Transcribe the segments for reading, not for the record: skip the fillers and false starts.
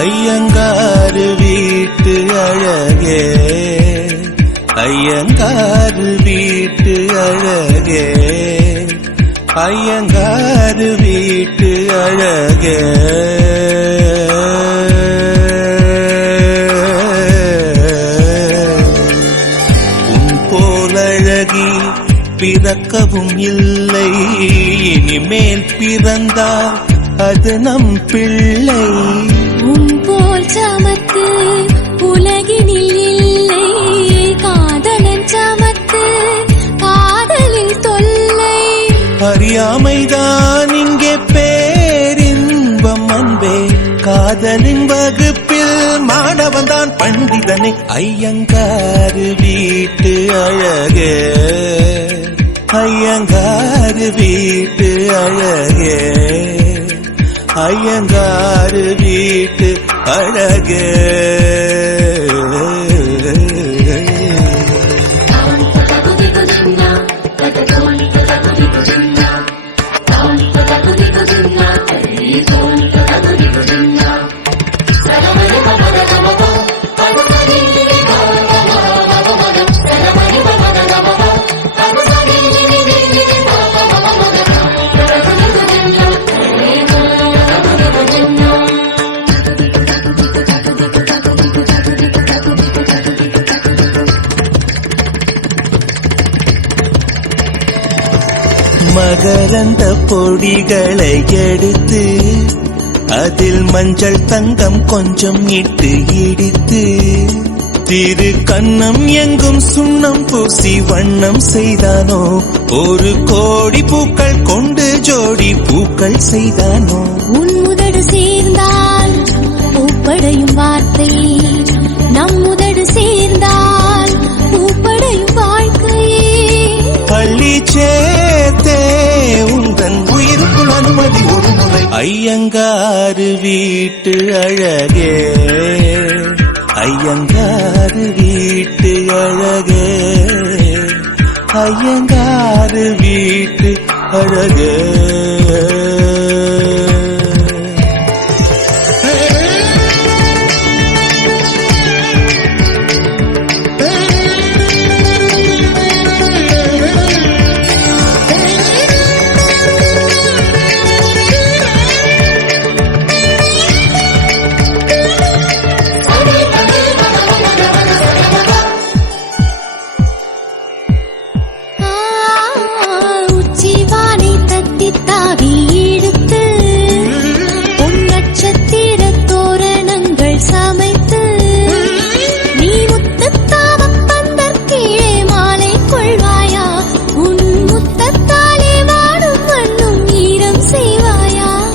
ஐயங்காறு வீட்டு அழகே, ஐயங்காறு வீட்டு அழகே, ஐயங்காறு வீட்டு அழகே. உன் போலழகி பிறக்கவும் இல்லை, இனிமேல் பிறந்தால் அது நம் பிள்ளை. உன் போல் சமத்து உலகினில் இல்லை, காதலன் சமத்து காதலில் தொல்லை. அறியாமைதான் இங்கே பேரின்பம் அன்பே, காதலின் வகுப்பில் மாணவன்தான் பண்டிதனை. ஐயங்காறு வீட்டு அழகே, ஐயங்காறு வீட்டு அழகே, ஐயங்காறு வீட்டு அழகே. மகரந்த பொடிகளை எடுத்து அதில் மஞ்சள் தங்கம் கொஞ்சம் இட்டு இடித்து, திரு கண்ணம் எங்கும் சுண்ணம் பூசி வண்ணம் செய்தானோ, ஒரு கோடி பூக்கள் கொண்டு ஜோடி பூக்கள் செய்தானோ. உன் உதடு சேர்ந்தால் பூப்படையும் வார்த்தை, நம் உதடு சேர்ந்தால் பூப்படையும் வாழ்க்கையே. பள்ளி சேர்த்தே உந்தன் உயிருக்குள் அனுமதி ஒரு முறை. ஐயங்காறு வீட்டு அழகே, ஐயங்காறு வீட்டு அழகே, ஐயங்காறு வீட்டு அழகே.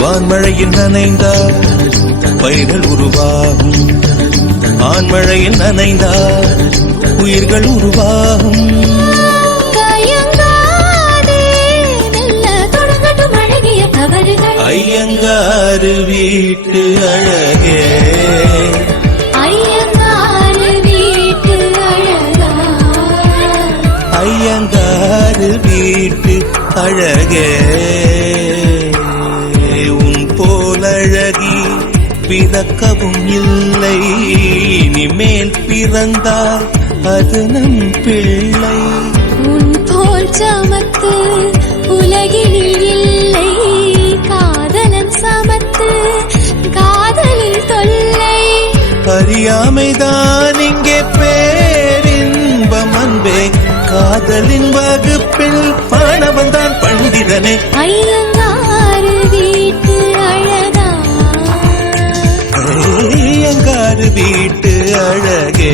ஆண்மழையில் நனைந்தால் பயிர்கள் உருவாகும், ஆண்மழையில் நனைந்தால் உயிர்கள் உருவாகும். ஐயங்காறு வீட்டு அழகே, ஐயங்காறு வீட்டு அழகா, ஐயங்காறு வீட்டு அழகே. போலழகி பிறக்கவும் இல்லை, இனிமேல் பிறந்தால் அது நம் பிள்ளை. உன் போல் சமத்து உலகினில் இல்லை, காதலன் சமத்து காதலில் தொல்லை. அறியாமைதான் இங்கே பேரின்பம் அன்பே, காதலின் வகுப்பில் மாணவன்தான் பண்டிதனே. ஐயங்காறு வீட்டு அழகா, ஐயங்காறு வீட்டு அழகே.